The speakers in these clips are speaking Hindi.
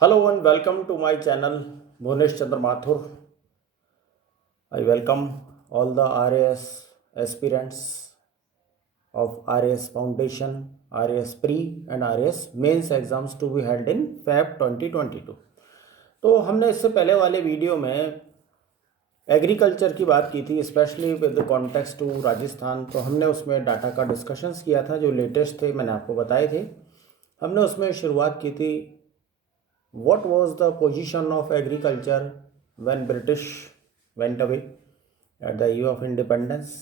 Hello and welcome to my channel Bhunesh Chandra Mathur. I welcome all the RAS aspirants of RAS Foundation, RAS Pre and RAS Mains exams to be held in Feb 2022. तो हमने इससे पहले वाले वीडियो में एग्रीकल्चर की बात की थी, specially with context to Rajasthan. तो हमने उसमें डाटा का डिस्कशंस किया था जो लेटेस्ट थे, मैंने आपको बताए थे। हमने उसमें शुरुआत की थी what was the position of agriculture when British went away at the eve of independence।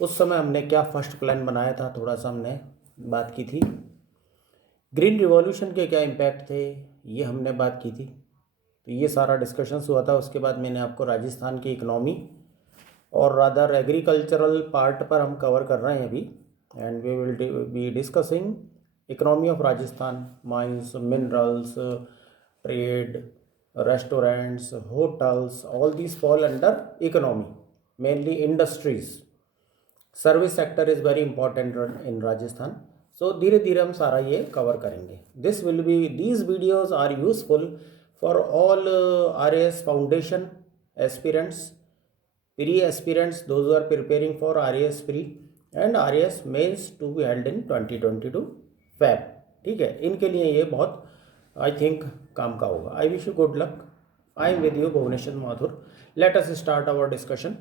उस समय हमने क्या फर्स्ट प्लान बनाया था, थोड़ा सा हमने बात की थी। ग्रीन रिवॉल्यूशन के क्या इम्पैक्ट थे, ये हमने बात की थी। तो ये सारा डिस्कशंस हुआ था। उसके बाद मैंने आपको राजस्थान की इकनॉमी और रादर एग्रीकल्चरल पार्ट पर हम कवर कर रहे हैं अभी, and we will be discussing economy of Rajasthan, mines, minerals, trade, restaurants, hotels, all these fall under economy, mainly industries. Service sector is very important in Rajasthan. So धीरे धीरे हम सारा ये कवर करेंगे। These videos are useful for all RAS foundation aspirants, pre aspirants, those are preparing for RAS pre and RAS mains to be held in 2022 Feb. ठीक है, इनके लिए ये बहुत आई थिंक काम का होगा। I wish you good luck. I am with you Bhuvneshwar Mathur. Let us start our discussion.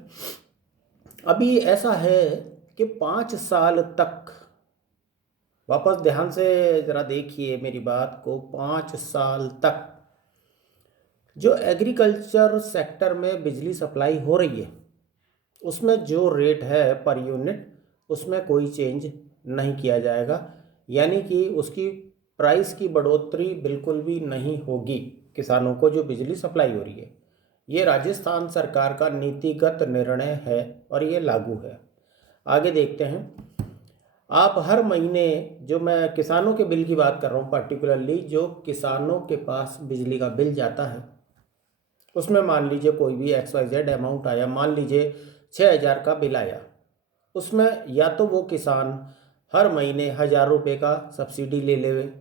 अभी ऐसा है कि 5 साल तक, वापस ध्यान से ज़रा देखिए मेरी बात को, 5 साल तक जो एग्रीकल्चर सेक्टर में बिजली सप्लाई हो रही है उसमें जो रेट है पर यूनिट, उसमें कोई चेंज नहीं किया जाएगा। यानी कि उसकी प्राइस की बढ़ोतरी बिल्कुल भी नहीं होगी किसानों को जो बिजली सप्लाई हो रही है। ये राजस्थान सरकार का नीतिगत निर्णय है और ये लागू है। आगे देखते हैं। आप हर महीने, जो मैं किसानों के बिल की बात कर रहा हूँ पर्टिकुलरली, जो किसानों के पास बिजली का बिल जाता है उसमें मान लीजिए कोई भी XYZ अमाउंट आया, मान लीजिए 6,000 का बिल आया, उसमें या तो वो किसान हर महीने 1,000 रुपये का सब्सिडी ले लेवे,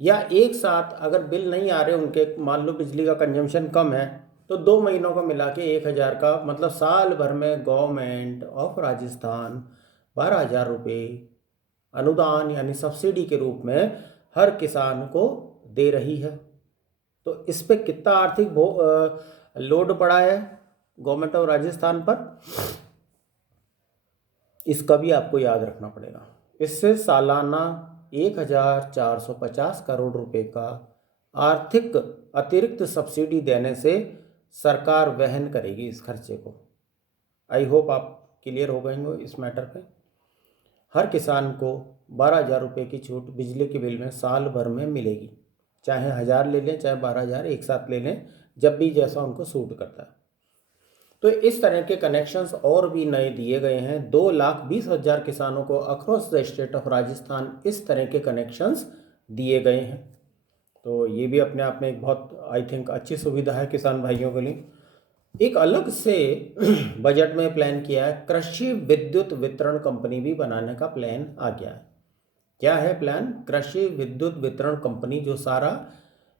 या एक साथ अगर बिल नहीं आ रहे उनके, मान लो बिजली का कंजम्पशन कम है, तो 2 महीनों का मिला के 1,000 का, मतलब साल भर में गवर्नमेंट ऑफ राजस्थान 12,000 रुपये अनुदान यानी सब्सिडी के रूप में हर किसान को दे रही है। तो इस पे कितना आर्थिक लोड पड़ा है गवर्नमेंट ऑफ राजस्थान पर, इसका भी आपको याद रखना पड़ेगा। इससे सालाना 1,450 करोड़ रुपए का आर्थिक अतिरिक्त सब्सिडी देने से सरकार वहन करेगी इस खर्चे को। आई होप आप क्लियर हो गए होंगे इस मैटर पे। हर किसान को 12,000 रुपये की छूट बिजली के बिल में साल भर में मिलेगी, चाहे 1,000 ले लें चाहे 12,000 एक साथ ले लें, जब भी जैसा उनको सूट करता है। तो इस तरह के कनेक्शंस और भी नए दिए गए हैं। 2,20,000 किसानों को across the state of Rajasthan इस तरह के कनेक्शंस दिए गए हैं। तो ये भी अपने आप में एक बहुत आई थिंक अच्छी सुविधा है किसान भाइयों के लिए। एक अलग से बजट में प्लान किया है, कृषि विद्युत वितरण कंपनी भी बनाने का प्लान आ गया है। क्या है प्लान? कृषि विद्युत वितरण कंपनी, जो सारा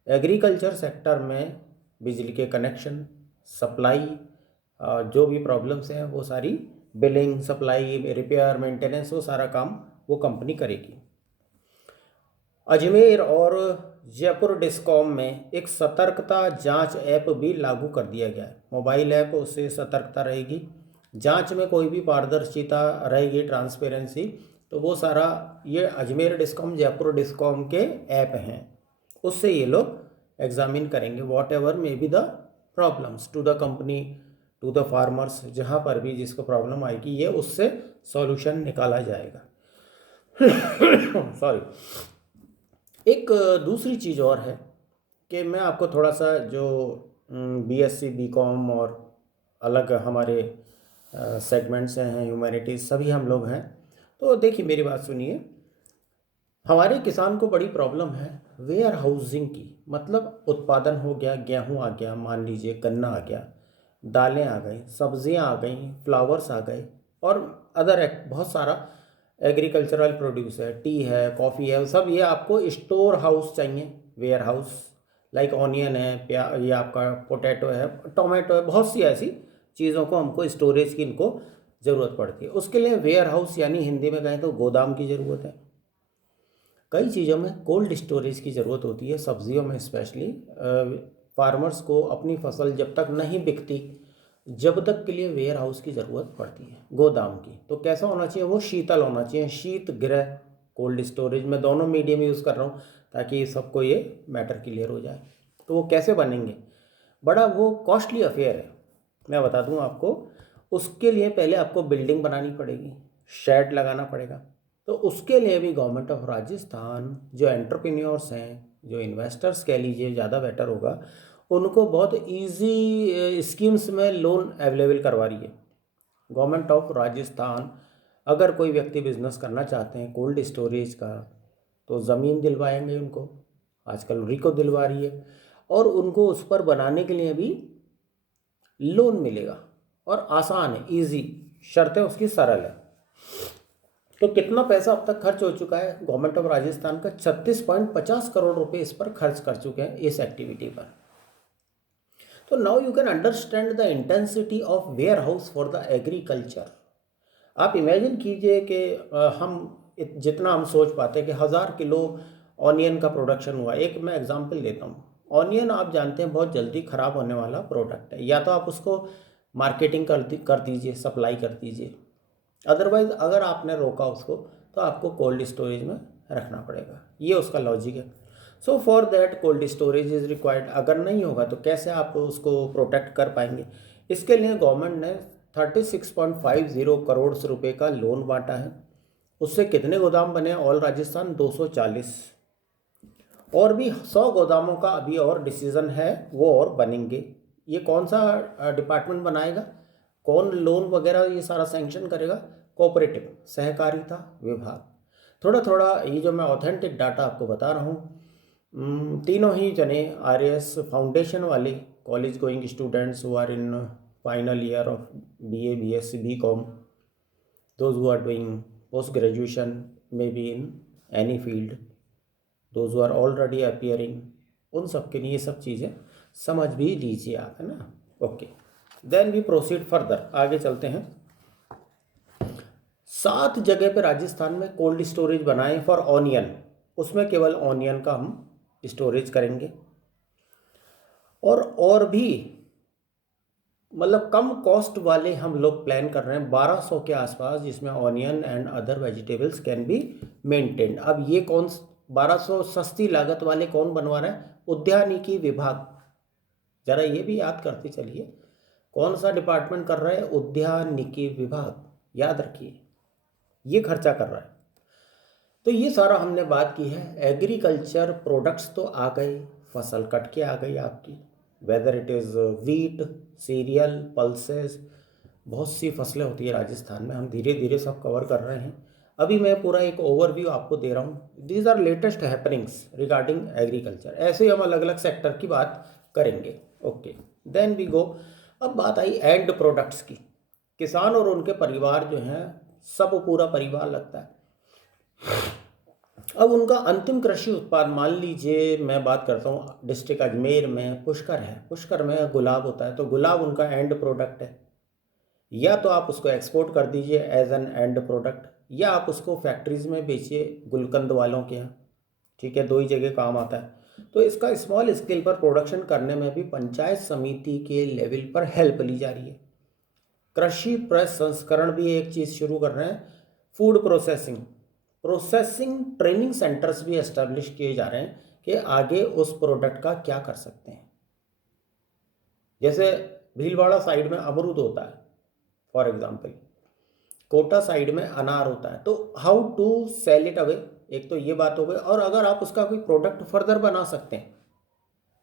एग्रीकल्चर सेक्टर में बिजली के कनेक्शन, सप्लाई, जो भी प्रॉब्लम्स हैं वो सारी, बिलिंग, सप्लाई, रिपेयर, मेंटेनेंस, वो सारा काम वो कंपनी करेगी। अजमेर और जयपुर डिस्कॉम में एक सतर्कता जांच ऐप भी लागू कर दिया गया है। मोबाइल ऐप, उससे सतर्कता रहेगी, जांच में कोई भी पारदर्शिता रहेगी, ट्रांसपेरेंसी। तो वो सारा ये अजमेर डिस्कॉम, जयपुर डिस्कॉम के ऐप हैं, उससे ये लोग एग्जामिन करेंगे whatever may be the problems to the company, to the farmers, जहाँ पर भी जिसको प्रॉब्लम आएगी ये उससे सॉल्यूशन निकाला जाएगा। सॉरी। एक दूसरी चीज़ और है कि मैं आपको थोड़ा सा, जो BSc BCom और अलग हमारे सेगमेंट्स हैं, ह्यूमैनिटीज़, सभी हम लोग हैं। तो देखिए मेरी बात सुनिए। हमारे किसान को बड़ी प्रॉब्लम है वेयर हाउसिंग की। मतलब उत्पादन हो गया, गेहूँ आ गया, मान लीजिए गन्ना आ गया, दालें आ गई, सब्जियां आ गई, फ्लावर्स आ गए, और अदर बहुत सारा एग्रीकल्चरल प्रोड्यूस है, टी है, कॉफ़ी है, सब ये आपको स्टोर हाउस चाहिए, वेयर हाउस। लाइक ऑनियन है, ये आपका पोटैटो है, टोमेटो है, बहुत सी ऐसी चीज़ों को हमको स्टोरेज की इनको ज़रूरत पड़ती है। उसके लिए वेयर हाउस यानी हिंदी में कहें तो गोदाम की ज़रूरत है। कई चीज़ों में कोल्ड स्टोरेज की ज़रूरत होती है, सब्जियों में स्पेशली। फार्मर्स को अपनी फसल जब तक नहीं बिकती जब तक के लिए वेयर हाउस की ज़रूरत पड़ती है, गोदाम की। तो कैसा होना चाहिए, वो शीतल होना चाहिए, शीत गृह, कोल्ड स्टोरेज। में दोनों मीडियम यूज़ कर रहा हूँ ताकि सबको ये मैटर क्लियर हो जाए। तो वो कैसे बनेंगे, बड़ा वो कॉस्टली अफेयर है, मैं बता दूँ आपको। उसके लिए पहले आपको बिल्डिंग बनानी पड़ेगी, शेड लगाना पड़ेगा। तो उसके लिए भी गवर्नमेंट ऑफ राजस्थान जो एंटरप्रेन्योर्स हैं, जो इन्वेस्टर्स कह लीजिए ज़्यादा बेटर होगा, उनको बहुत इजी स्कीम्स में लोन अवेलेबल करवा रही है गवर्नमेंट ऑफ राजस्थान। अगर कोई व्यक्ति बिजनेस करना चाहते हैं कोल्ड स्टोरेज का, तो ज़मीन दिलवाएंगे उनको, आजकल रिको दिलवा रही है, और उनको उस पर बनाने के लिए भी लोन मिलेगा, और आसान है, इजी, शर्तें उसकी सरल है। तो कितना पैसा अब तक खर्च हो चुका है गवर्नमेंट ऑफ राजस्थान का, 36.50 करोड़ रुपए इस पर खर्च कर चुके हैं, इस एक्टिविटी पर। तो now you can understand the intensity of warehouse for the agriculture. आप इमेजिन कीजिए कि जितना हम सोच पाते हैं कि 1000 किलो ऑनियन का प्रोडक्शन हुआ। एक मैं एग्जांपल देता हूँ, ऑनियन आप जानते हैं बहुत जल्दी ख़राब होने वाला प्रोडक्ट है, या तो आप उसको मार्केटिंग कर दीजिए, सप्लाई कर दीजिए, अदरवाइज़ अगर आपने रोका उसको तो आपको कोल्ड स्टोरेज में रखना पड़ेगा। ये उसका लॉजिक है। So for that cold storage is required. अगर नहीं होगा तो कैसे आप उसको प्रोटेक्ट कर पाएंगे। इसके लिए गवर्नमेंट ने 36.50 करोड़ रुपए का लोन बांटा है। उससे कितने गोदाम बने, ऑल राजस्थान 240, और भी 100 गोदामों का अभी और डिसीजन है, वो और बनेंगे। ये कौन सा डिपार्टमेंट बनाएगा, कौन लोन वगैरह ये सारा सैंक्शन करेगा, कोऑपरेटिव सहकारिता विभाग। थोड़ा थोड़ा ये जो मैं ऑथेंटिक डाटा आपको बता रहा हूँ, तीनों ही जने आरएएस फाउंडेशन वाले college going students who are in final year of BA, BSc, BCom, those who are doing post graduation may be in any field, those who are already appearing, उन सब के लिए ये सब चीज़ें समझ भी लीजिए आप, है ना। Okay, then we proceed further, आगे चलते हैं। 7 जगह पे राजस्थान में कोल्ड स्टोरेज बनाए फॉर ऑनियन, उसमें केवल ऑनियन का हम स्टोरेज करेंगे। और भी मतलब कम कॉस्ट वाले हम लोग प्लान कर रहे हैं 1200 के आसपास, जिसमें onion and other vegetables can be maintained. अब ये कौन 1200 सस्ती लागत वाले कौन बनवा रहा है, उद्यानिकी विभाग। जरा ये भी याद करते चलिए, कौन सा डिपार्टमेंट कर रहा है, उद्यानिकी विभाग, याद रखिए ये खर्चा कर रहा है। तो ये सारा हमने बात की है। एग्रीकल्चर प्रोडक्ट्स तो आ गए, फसल कट के आ गई आपकी, whether it is wheat, serial, pulses, बहुत सी फसलें होती है राजस्थान में, हम धीरे धीरे सब कवर कर रहे हैं। अभी मैं पूरा एक ओवरव्यू आपको दे रहा हूँ, these are latest happenings regarding agriculture. ऐसे ही हम अलग अलग सेक्टर की बात करेंगे। Okay, then we go. अब बात आई एंड प्रोडक्ट्स की। किसान और उनके परिवार जो हैं, सब पूरा परिवार लगता है। अब उनका अंतिम कृषि उत्पाद, मान लीजिए मैं बात करता हूँ डिस्ट्रिक्ट अजमेर में पुष्कर है, पुष्कर में गुलाब होता है, तो गुलाब उनका एंड प्रोडक्ट है। या तो आप उसको एक्सपोर्ट कर दीजिए एज एन एंड प्रोडक्ट, या आप उसको फैक्ट्रीज में बेचिए गुलकंद वालों के यहाँ, ठीक है, दो ही जगह काम आता है। तो इसका स्मॉल स्केल पर प्रोडक्शन करने में भी पंचायत समिति के लेवल पर हेल्प ली जा रही है। कृषि प्रसंस्करण भी एक चीज़ शुरू कर रहे हैं, फूड प्रोसेसिंग ट्रेनिंग सेंटर्स भी एस्टेब्लिश किए जा रहे हैं कि आगे उस प्रोडक्ट का क्या कर सकते हैं। जैसे भीलवाड़ा साइड में अमरूद होता है फॉर एग्जांपल, कोटा साइड में अनार होता है, तो how to sell it away, एक तो ये बात हो गई। और अगर आप उसका कोई प्रोडक्ट फर्दर बना सकते हैं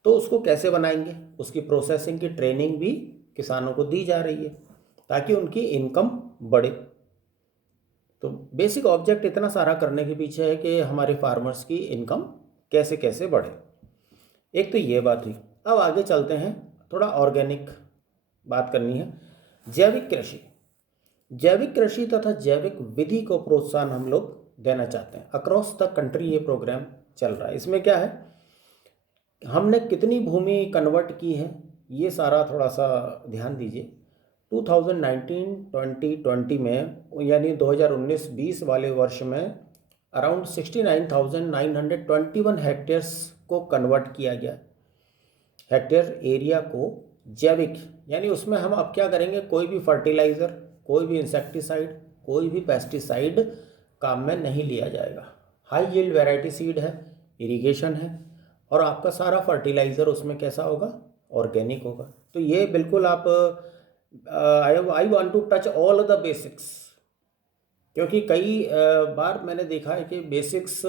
तो उसको कैसे बनाएंगे, उसकी प्रोसेसिंग की ट्रेनिंग भी किसानों को दी जा रही है ताकि उनकी इनकम बढ़े। तो बेसिक ऑब्जेक्ट इतना सारा करने के पीछे है कि हमारे फार्मर्स की इनकम कैसे कैसे बढ़े। एक तो ये बात हुई। अब आगे चलते हैं, थोड़ा ऑर्गेनिक बात करनी है। जैविक कृषि, जैविक कृषि तथा जैविक विधि को प्रोत्साहन हम लोग देना चाहते हैं। अक्रॉस द कंट्री ये प्रोग्राम चल रहा है। इसमें क्या है हमने कितनी भूमि कन्वर्ट की है, ये सारा थोड़ा सा ध्यान दीजिए। 2019-20 में यानी 2019-20 वाले वर्ष में अराउंड 69,921 हेक्टेयर्स को कन्वर्ट किया गया। हेक्टेयर एरिया को जैविक, यानी उसमें हम अब क्या करेंगे, कोई भी फर्टिलाइज़र, कोई भी इंसेक्टिसाइड, कोई भी पेस्टिसाइड काम में नहीं लिया जाएगा। हाई यील्ड वैरायटी सीड है, इरिगेशन है, और आपका सारा फर्टिलाइज़र उसमें कैसा होगा, ऑर्गेनिक होगा। तो ये बिल्कुल आप I want to touch all the basics, क्योंकि कई बार मैंने देखा है कि बेसिक्स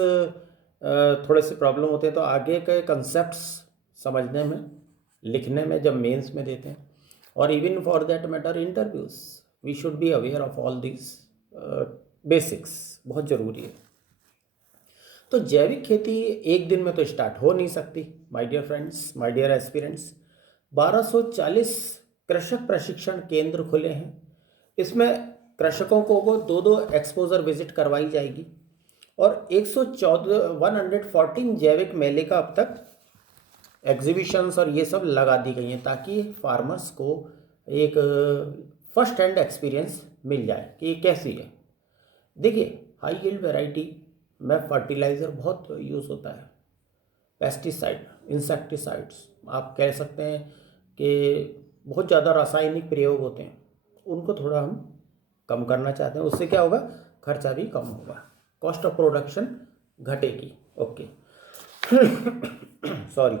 थोड़े से प्रॉब्लम होते हैं, तो आगे के कंसेप्ट्स समझने में, लिखने में जब मेंस में देते हैं, और even for that matter interviews, we should be aware of all this basics, बहुत ज़रूरी है। तो जैविक खेती एक दिन में तो स्टार्ट हो नहीं सकती my dear friends, my dear aspirants. 1240 कृषक प्रशिक्षण केंद्र खुले हैं। इसमें कृषकों को 2 एक्सपोजर विजिट करवाई जाएगी, और 114 जैविक मेले का अब तक एग्जीबिशंस और ये सब लगा दी गई हैं, ताकि फार्मर्स को एक फर्स्ट हैंड एक्सपीरियंस मिल जाए कि ये कैसी है। देखिए, हाई यील्ड वैरायटी में फर्टिलाइज़र बहुत यूज़ होता है, पेस्टिसाइड, इंसेक्टिसाइड्स, आप कह सकते हैं कि बहुत ज़्यादा रासायनिक प्रयोग होते हैं, उनको थोड़ा हम कम करना चाहते हैं। उससे क्या होगा, खर्चा भी कम होगा, कॉस्ट ऑफ प्रोडक्शन घटेगी। Okay sorry.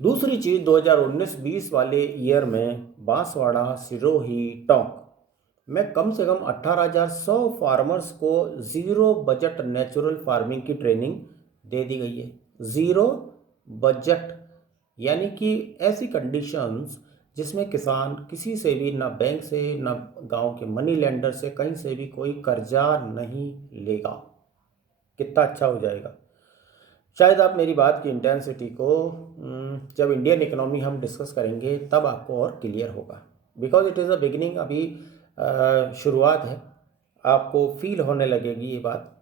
दूसरी चीज़, 2019-20 वाले ईयर में बांसवाड़ा, सिरोही, टोंक में कम से कम 18,100 फार्मर्स को ज़ीरो बजट नेचुरल फार्मिंग की ट्रेनिंग दे दी गई है। ज़ीरो बजट यानी कि ऐसी कंडीशंस जिसमें किसान किसी से भी, ना बैंक से, ना गांव के मनी लेंडर से, कहीं से भी कोई कर्जा नहीं लेगा। कितना अच्छा हो जाएगा। शायद आप मेरी बात की इंटेंसिटी को जब इंडियन इकोनॉमी हम डिस्कस करेंगे तब आपको और क्लियर होगा, because it is a beginning, अभी शुरुआत है, आपको फील होने लगेगी ये बात।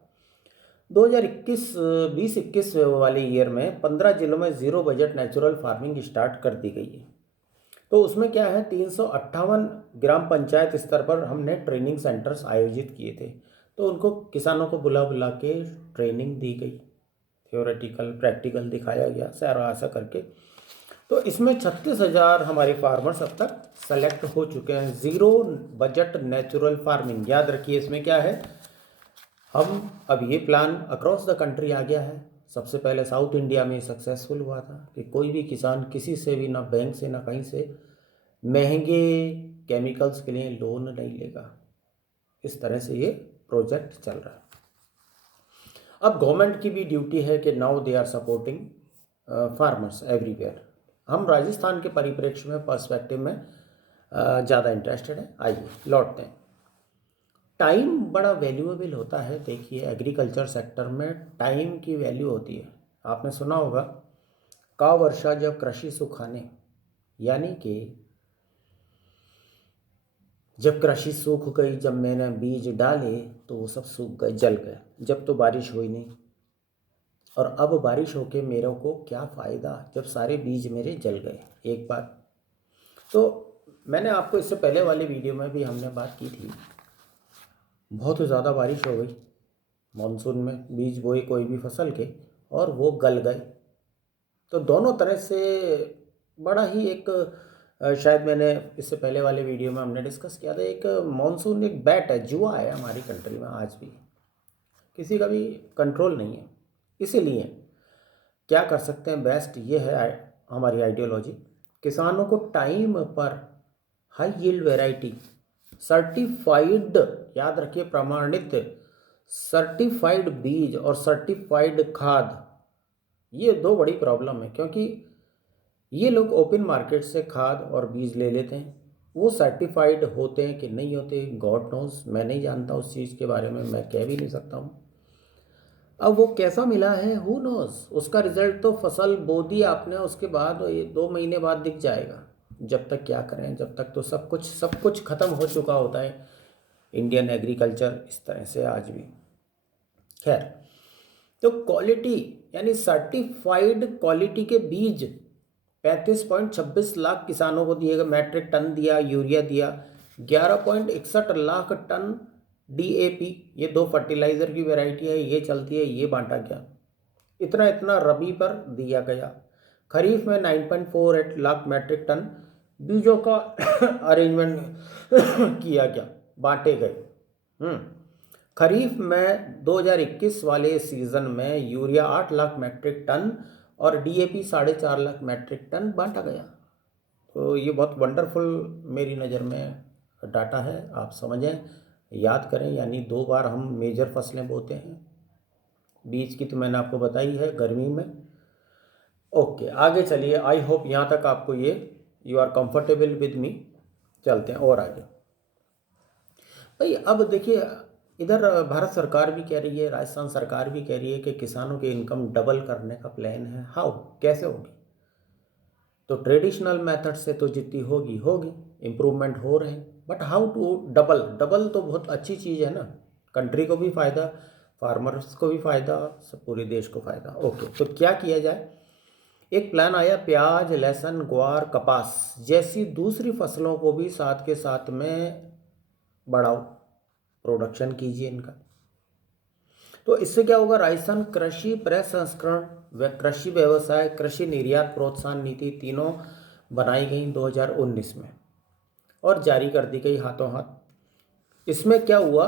2021 वाले ईयर में 15 जिलों में zero budget natural farming start कर दी गई है। तो उसमें क्या है, 358 ग्राम पंचायत स्तर पर हमने ट्रेनिंग सेंटर्स आयोजित किए थे। तो उनको, किसानों को बुला बुला के ट्रेनिंग दी गई, थ्योरेटिकल प्रैक्टिकल दिखाया गया, सारा ऐसा करके। तो इसमें 36,000 हमारे फार्मर्स अब तक सेलेक्ट हो चुके हैं। ज़ीरो बजट नेचुरल फार्मिंग, याद रखिए इसमें क्या है, हम अब ये प्लान अक्रॉस द कंट्री आ गया है। सबसे पहले साउथ इंडिया में सक्सेसफुल हुआ था कि कोई भी किसान किसी से भी, ना बैंक से ना कहीं से, महंगे केमिकल्स के लिए लोन नहीं लेगा। इस तरह से ये प्रोजेक्ट चल रहा है। अब गवर्नमेंट की भी ड्यूटी है कि now they are supporting farmers everywhere. हम राजस्थान के परिप्रेक्ष्य में, पर्सपेक्टिव में ज़्यादा इंटरेस्टेड है। आइए लौटते हैं। टाइम बड़ा वैल्यूएबल होता है। देखिए, एग्रीकल्चर सेक्टर में टाइम की वैल्यू होती है। आपने सुना होगा, का वर्षा जब कृषि सुखाने, यानी कि जब कृषि सूख गई, जब मैंने बीज डाले तो वो सब सूख गए, जल गए, जब तो बारिश हुई नहीं। और अब बारिश होके मेरे को क्या फ़ायदा जब सारे बीज मेरे जल गए। एक बात तो मैंने आपको इससे पहले वाले वीडियो में भी हमने बात की थी, बहुत ज़्यादा बारिश हो गई मानसून में, बीज बोए कोई भी फसल के, और वो गल गए। तो दोनों तरह से बड़ा ही एक शायद मैंने इससे पहले वाले वीडियो में हमने डिस्कस किया था, एक मानसून एक बैट है, जुआ है हमारी कंट्री में आज भी, किसी का भी कंट्रोल नहीं है। इसीलिए क्या कर सकते हैं, बेस्ट ये है हमारी आइडियोलॉजी, किसानों को टाइम पर हाई यील्ड वैरायटी, सर्टिफाइड, याद रखिए प्रमाणित सर्टिफाइड बीज और सर्टिफाइड खाद, ये दो बड़ी प्रॉब्लम है। क्योंकि ये लोग ओपन मार्केट से खाद और बीज ले लेते हैं, वो सर्टिफाइड होते हैं कि नहीं होते, गॉड नोज, मैं नहीं जानता उस चीज़ के बारे में, मैं कह भी नहीं सकता हूँ। अब वो कैसा मिला है, हु नोज, उसका रिजल्ट तो फसल बो दी आपने, उसके बाद ये 2 महीने बाद दिख जाएगा। जब तक क्या करें, जब तक तो सब कुछ ख़त्म हो चुका होता है इंडियन एग्रीकल्चर इस तरह से आज भी। खैर, तो क्वालिटी यानी सर्टिफाइड क्वालिटी के बीज 35.26 लाख किसानों को दिए गए, मैट्रिक टन दिया, यूरिया दिया 11.61 लाख टन DAP, ये 2 फर्टिलाइज़र की वैरायटी है, ये चलती है, ये बांटा गया। इतना इतना रबी पर दिया गया। खरीफ में 9.48 लाख मैट्रिक टन बीजों का अरेंजमेंट किया गया, बांटे गए। खरीफ में 2021 वाले सीज़न में यूरिया 8 लाख मैट्रिक टन और DAP 4.5 लाख मैट्रिक टन बांटा गया। तो ये बहुत वंडरफुल मेरी नज़र में डाटा है, आप समझें, याद करें। यानी 2 बार हम मेजर फसलें बोते हैं। बीज की तो मैंने आपको बताई है, गर्मी में। ओके, आगे चलिए। आई होप यहाँ तक आपको ये you are comfortable with me. चलते हैं और आगे। भाई अब देखिए, इधर भारत सरकार भी कह रही है, राजस्थान सरकार भी कह रही है कि किसानों की इनकम डबल करने का प्लान है। हाउ, कैसे होगी? तो ट्रेडिशनल मेथड से तो जितनी होगी होगी, इम्प्रूवमेंट हो रहे हैं, but how to double? Double तो बहुत अच्छी चीज़ है ना, कंट्री को भी फ़ायदा, फार्मर्स को भी फ़ायदा, सब पूरे देश को फ़ायदा। ओके, तो क्या किया जाए? एक प्लान आया, प्याज, लहसुन, ग्वार, कपास जैसी दूसरी फसलों को भी साथ के साथ में बढ़ाओ, प्रोडक्शन कीजिए इनका। तो इससे क्या होगा? राजस्थान कृषि प्रसंस्करण व कृषि व्यवसाय, कृषि निर्यात प्रोत्साहन नीति तीनों बनाई गई 2019 में और जारी कर दी गई हाथों हाथ। इसमें क्या हुआ?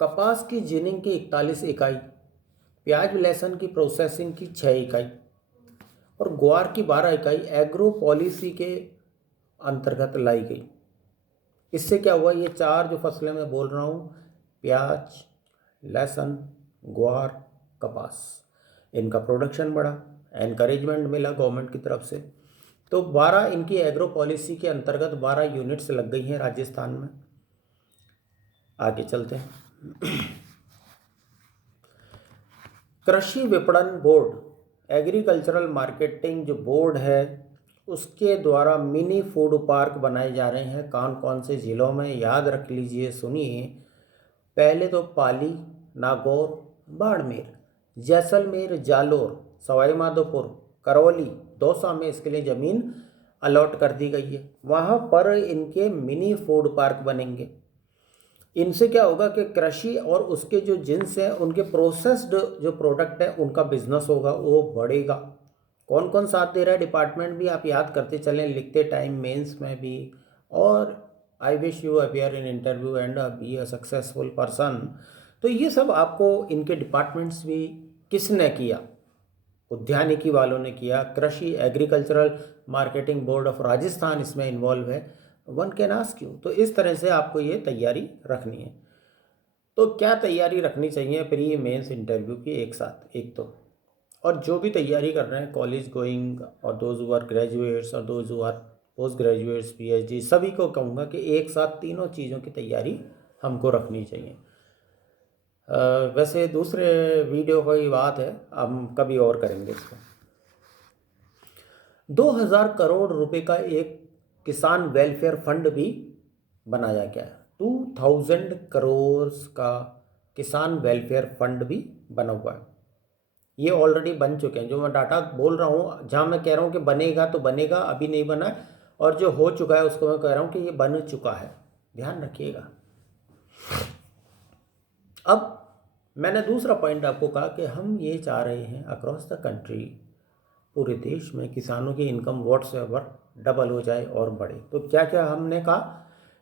कपास की जिनिंग की 41 इकाई, प्याज लहसुन की प्रोसेसिंग की 6 इकाई और ग्वार की 12 इकाई एग्रो पॉलिसी के अंतर्गत लाई गई। इससे क्या हुआ? ये 4 जो फसलें मैं बोल रहा हूँ, प्याज, लहसुन, ग्वार, कपास, इनका प्रोडक्शन बढ़ा, एनकरेजमेंट मिला गवर्नमेंट की तरफ से। तो 12 इनकी एग्रो पॉलिसी के अंतर्गत 12 यूनिट्स लग गई हैं राजस्थान में। आगे चलते हैं। कृषि विपणन बोर्ड, एग्रीकल्चरल मार्केटिंग जो बोर्ड है, उसके द्वारा मिनी फूड पार्क बनाए जा रहे हैं। कौन कौन से ज़िलों में? याद रख लीजिए, सुनिए। पहले तो पाली, नागौर, बाड़मेर, जैसलमेर, जालोर, सवाई माधोपुर, करौली, दौसा में इसके लिए ज़मीन अलॉट कर दी गई है। वहाँ पर इनके मिनी फूड पार्क बनेंगे। इनसे क्या होगा कि कृषि और उसके जो जिन्स हैं, उनके प्रोसेस्ड जो प्रोडक्ट है, उनका बिजनेस होगा, वो बढ़ेगा। कौन कौन साथ दे रहा है? डिपार्टमेंट भी आप याद करते चलें, लिखते टाइम, मेंस में भी। और आई wish you appear in interview and be a successful person. तो ये सब आपको इनके डिपार्टमेंट्स भी किसने किया? उद्यानिकी वालों ने किया। कृषि agricultural marketing board of Rajasthan इसमें इन्वॉल्व है। One can ask you. तो इस तरह से आपको ये तैयारी रखनी है। तो क्या तैयारी रखनी चाहिए प्री मेंस इंटरव्यू की एक साथ? एक तो, और जो भी तैयारी कर रहे हैं, कॉलेज गोइंग और दोज हु आर ग्रेजुएट्स और those who R post graduates, PhD, सभी को कहूँगा कि एक साथ तीनों चीज़ों की तैयारी हमको रखनी चाहिए। वैसे दूसरे वीडियो की बात है, हम कभी और करेंगे इसको। 2000 करोड़ रुपए का एक किसान वेलफेयर फंड भी बनाया गया है। 2000 करोड़ का किसान वेलफेयर फंड भी बना हुआ है। ये ऑलरेडी बन चुके हैं। जो मैं डाटा बोल रहा हूँ, जहाँ मैं कह रहा हूँ कि बनेगा तो बनेगा, अभी नहीं बना है, और जो हो चुका है उसको मैं कह रहा हूँ कि ये बन चुका है। ध्यान रखिएगा। अब मैंने दूसरा पॉइंट आपको कहा कि हम ये चाह रहे हैं अक्रॉस द कंट्री, पूरे देश में किसानों की इनकम व्हाट्सएवर डबल हो जाए और बढ़े। तो क्या क्या हमने कहा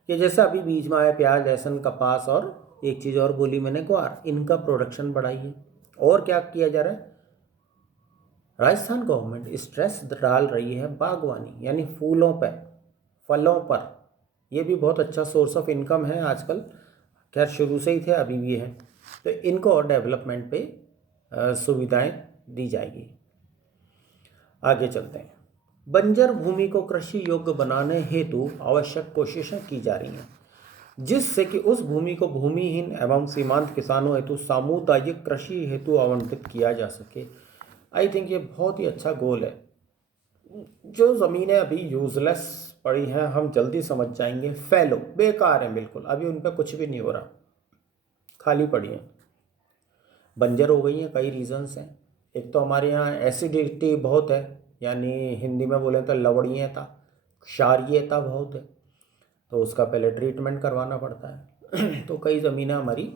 कि जैसे अभी बीच में आया प्याज, लहसुन, कपास और एक चीज़ और बोली मैंने, ग्वार, इनका प्रोडक्शन बढ़ाइए। और क्या किया जा रहा है? राजस्थान गवर्नमेंट स्ट्रेस डाल रही है बागवानी, यानी फूलों पर, फलों पर। ये भी बहुत अच्छा सोर्स ऑफ इनकम है आजकल। खैर शुरू से ही थे, अभी भी है। तो इनको और डेवलपमेंट पे सुविधाएं दी जाएगी। आगे चलते हैं। बंजर भूमि को कृषि योग्य बनाने हेतु आवश्यक कोशिशें की जा रही हैं, जिससे कि उस भूमि को भूमिहीन एवं सीमांत किसानों हेतु सामुदायिक कृषि हेतु आवंटित किया जा सके। आई थिंक ये बहुत ही अच्छा गोल है। जो ज़मीनें अभी यूजलेस पड़ी हैं, हम जल्दी समझ जाएंगे, फैलो, बेकार हैं बिल्कुल, अभी उन पर कुछ भी नहीं हो रहा, खाली पड़ी हैं। बंजर हो गई हैं, कई रीजंस हैं। एक तो हमारे यहाँ एसिडिटी बहुत है, यानी हिंदी में बोले तो लवणीयता, क्षारीयता बहुत है, तो उसका पहले ट्रीटमेंट करवाना पड़ता है। तो कई ज़मीनें हमारी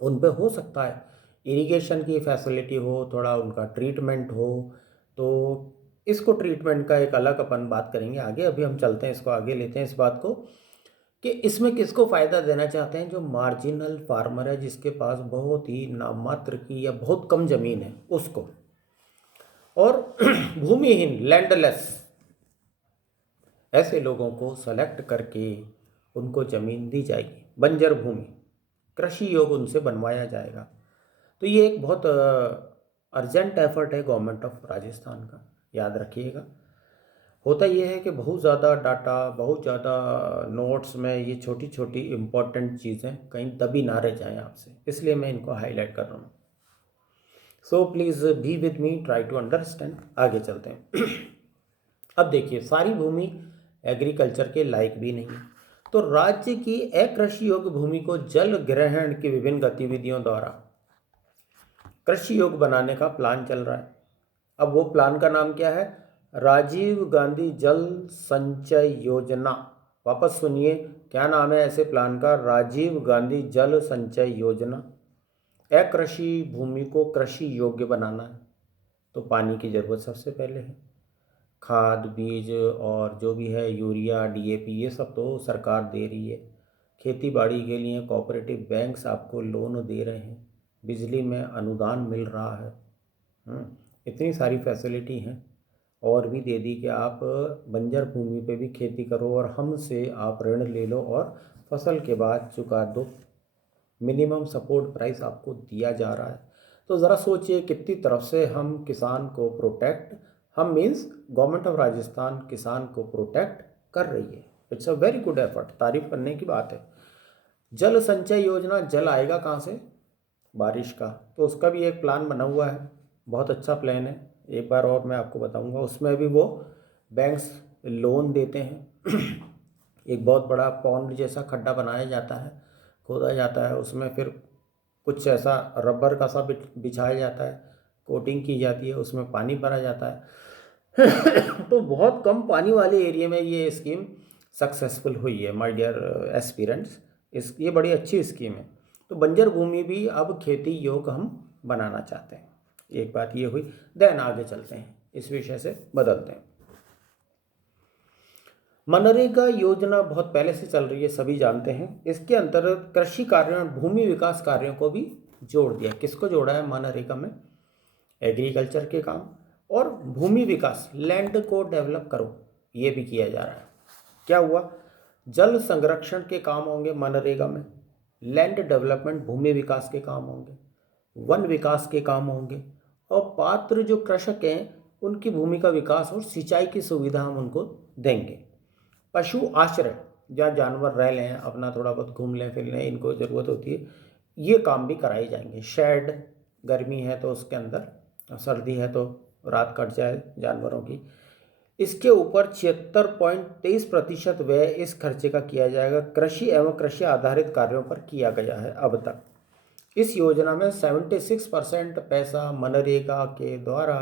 उन पे हो सकता है इरिगेशन की फैसिलिटी हो, थोड़ा उनका ट्रीटमेंट हो, तो इसको ट्रीटमेंट का एक अलग अपन बात करेंगे आगे। अभी हम चलते हैं, इसको आगे लेते हैं इस बात को कि इसमें किसको फ़ायदा देना चाहते हैं। जो मार्जिनल फार्मर है, जिसके पास बहुत ही नाममात्र की या बहुत कम ज़मीन है उसको, और भूमिहीन लैंडलेस ऐसे लोगों को सेलेक्ट करके उनको ज़मीन दी जाएगी, बंजर भूमि, कृषि योग उनसे बनवाया जाएगा। तो ये एक बहुत अर्जेंट एफर्ट है गवर्नमेंट ऑफ राजस्थान का, याद रखिएगा। होता ये है कि बहुत ज़्यादा डाटा, बहुत ज़्यादा नोट्स में ये छोटी छोटी इम्पोर्टेंट चीज़ें कहीं दबी ना रह जाएं आपसे, इसलिए मैं इनको हाईलाइट कर रहा हूँ। So please be with me, try to understand. आगे चलते हैं। अब देखिए, सारी भूमि एग्रीकल्चर के लायक भी नहीं है, तो राज्य की अकृषि योग्य भूमि को जल ग्रहण की विभिन्न गतिविधियों द्वारा कृषि योग्य बनाने का प्लान चल रहा है। अब वो प्लान का नाम क्या है? राजीव गांधी जल संचय योजना। वापस सुनिए, क्या नाम है ऐसे प्लान का? राजीव गांधी जल संचय योजना। अकृषि भूमि को कृषि योग्य बनाना है, तो पानी की ज़रूरत सबसे पहले है। खाद, बीज और जो भी है यूरिया, डीएपी, ये सब तो सरकार दे रही है। खेती बाड़ी के लिए कोऑपरेटिव बैंक्स आपको लोन दे रहे हैं, बिजली में अनुदान मिल रहा है। इतनी सारी फैसिलिटी हैं, और भी दे दी कि आप बंजर भूमि पे भी खेती करो और हमसे आप ऋण ले लो और फसल के बाद चुका दो। मिनिमम सपोर्ट प्राइस आपको दिया जा रहा है। तो ज़रा सोचिए कितनी तरफ से हम किसान को प्रोटेक्ट, हम मीन्स गवर्नमेंट ऑफ राजस्थान किसान को प्रोटेक्ट कर रही है। It's a very good effort, तारीफ करने की बात है। जल संचय योजना, जल आएगा कहाँ से? बारिश का, तो उसका भी एक प्लान बना हुआ है, बहुत अच्छा प्लान है। एक बार और मैं आपको बताऊंगा। उसमें भी वो बैंक्स लोन देते हैं। एक बहुत बड़ा पॉन्ड जैसा खड्डा बनाया जाता है, खोदा जाता है, उसमें फिर कुछ ऐसा रबर का सा बिछाया जाता है, कोटिंग की जाती है, उसमें पानी भरा जाता है। तो बहुत कम पानी वाले एरिया में ये स्कीम सक्सेसफुल हुई है माय डियर एस्पिरेंट्स। ये बड़ी अच्छी स्कीम है। तो बंजर भूमि भी अब खेती योग्य हम बनाना चाहते हैं। एक बात ये हुई। देन आगे चलते हैं, इस विषय से बदलते हैं। मनरेगा योजना बहुत पहले से चल रही है, सभी जानते हैं। इसके अंतर्गत कृषि कार्यों, भूमि विकास कार्यों को भी जोड़ दिया। किसको जोड़ा है मनरेगा में? एग्रीकल्चर के काम और भूमि विकास, लैंड को डेवलप करो, ये भी किया जा रहा है। क्या हुआ? जल संरक्षण के काम होंगे मनरेगा में, लैंड डेवलपमेंट, भूमि विकास के काम होंगे, वन विकास के काम होंगे, और पात्र जो कृषक हैं उनकी भूमि का विकास और सिंचाई की सुविधा हम उनको देंगे। पशु आश्रय, जहाँ जानवर रह लें, अपना थोड़ा बहुत घूम लें फिर लें, इनको ज़रूरत होती है, ये काम भी कराए जाएंगे। शेड, गर्मी है तो उसके अंदर, सर्दी है तो रात कट जाए जानवरों की। इसके ऊपर 76.23% व्यय इस खर्चे का किया जाएगा। कृषि एवं कृषि आधारित कार्यों पर किया गया है अब तक। इस योजना में 76% पैसा मनरेगा के द्वारा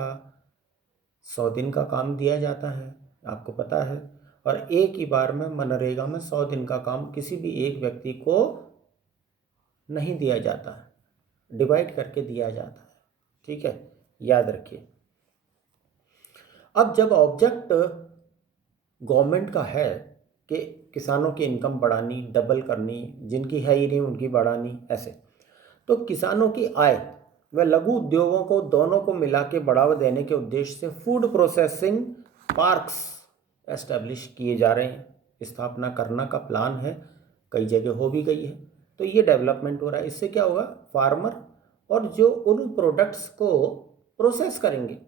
100 दिन का काम दिया जाता है, आपको पता है। और एक ही बार में मनरेगा में 100 दिन का काम किसी भी एक व्यक्ति को नहीं दिया जाता है, डिवाइड करके दिया जाता है। ठीक है, याद रखिए। अब जब ऑब्जेक्ट गवर्नमेंट का है कि किसानों की इनकम बढ़ानी, डबल करनी, जिनकी है ही नहीं उनकी बढ़ानी, ऐसे, तो किसानों की आय व लघु उद्योगों को दोनों को मिला के बढ़ावा देने के उद्देश्य से फूड प्रोसेसिंग पार्क्स एस्टेब्लिश किए जा रहे हैं। स्थापना करना का प्लान है, कई जगह हो भी गई है। तो ये डेवलपमेंट हो रहा है। इससे क्या होगा? फार्मर और जो उन प्रोडक्ट्स को प्रोसेस करेंगे,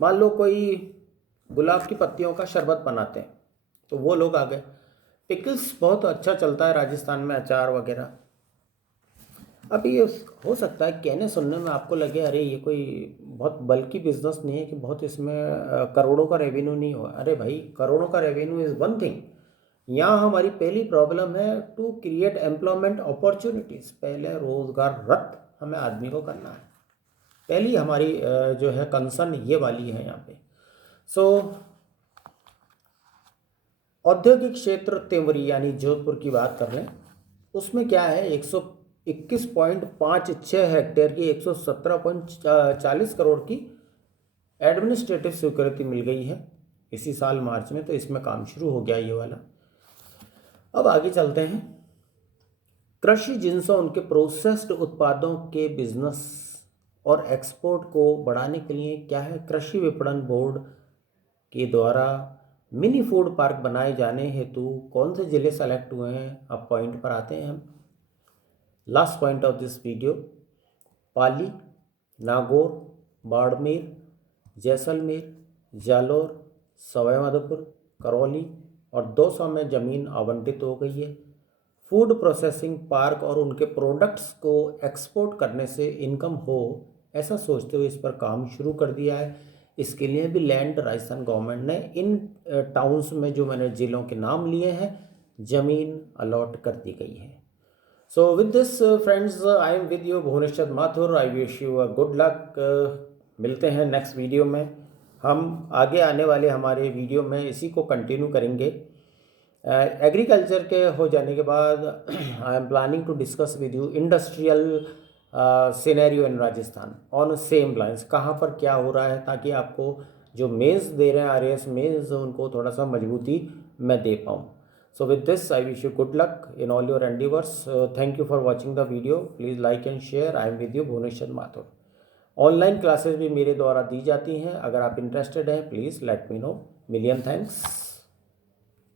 मान लो कोई गुलाब की पत्तियों का शरबत बनाते हैं, तो वो लोग आ गए। पिकल्स बहुत अच्छा चलता है राजस्थान में, अचार वगैरह। अब ये हो सकता है कहने सुनने में आपको लगे अरे ये कोई बहुत बल्कि बिजनेस नहीं है कि बहुत इसमें करोड़ों का रेवेन्यू नहीं हुआ। अरे भाई, करोड़ों का रेवेन्यू इज़ वन थिंग। यहाँ हमारी पहली प्रॉब्लम है टू क्रिएट एम्प्लॉयमेंट अपॉर्चुनिटीज़। पहले रोजगाररत हमें आदमी को करना है। पहली हमारी जो है कंसर्न ये वाली है यहाँ पे। सो औद्योगिक क्षेत्र तेवरी यानी जोधपुर की बात कर लें, उसमें क्या है 121.56 हेक्टेयर की 117.40 करोड़ की एडमिनिस्ट्रेटिव स्वीकृति मिल गई है इसी साल मार्च में, तो इसमें काम शुरू हो गया ये वाला। अब आगे चलते हैं। कृषि जिन्सों उनके प्रोसेस्ड उत्पादों के बिजनेस और एक्सपोर्ट को बढ़ाने के लिए क्या है, कृषि विपणन बोर्ड के द्वारा मिनी फूड पार्क बनाए जाने हेतु कौन से जिले सेलेक्ट हुए हैं। अब पॉइंट पर आते हैं हम। Last point of this video, Pali, Nagaur, Barmer, Jaisalmer, Jalore, Sawai Madhopur, Karauli और 200 में ज़मीन आवंटित हो गई है। फूड प्रोसेसिंग पार्क और उनके प्रोडक्ट्स को एक्सपोर्ट करने से इनकम हो, ऐसा सोचते हुए इस पर काम शुरू कर दिया है। इसके लिए भी लैंड राजस्थान गवर्नमेंट ने इन टाउन्स में जो मैंने ज़िलों के नाम लिए हैं ज़मीन अलॉट कर दी गई है। So with this friends, I am with you Bhuvneshwar Mathur. I wish you a good luck. मिलते हैं नेक्स्ट वीडियो में। हम आगे आने वाले हमारे वीडियो में इसी को कंटिन्यू करेंगे। एग्रीकल्चर के हो जाने के बाद I am planning to discuss with you industrial scenario in Rajasthan on same lines, कहाँ पर क्या हो रहा है, ताकि आपको जो मेंस दे रहे हैं आरएएस मेंस उनको थोड़ा सा मजबूती मैं दे पाऊँ। So with this I wish you good luck in all your endeavours. Thank you for watching the video. Please like and share. I am with you Bhuvneshwar Mathur. Online classes भी मेरे द्वारा दी जाती हैं, अगर आप इंटरेस्टेड हैं please let me know. Million thanks.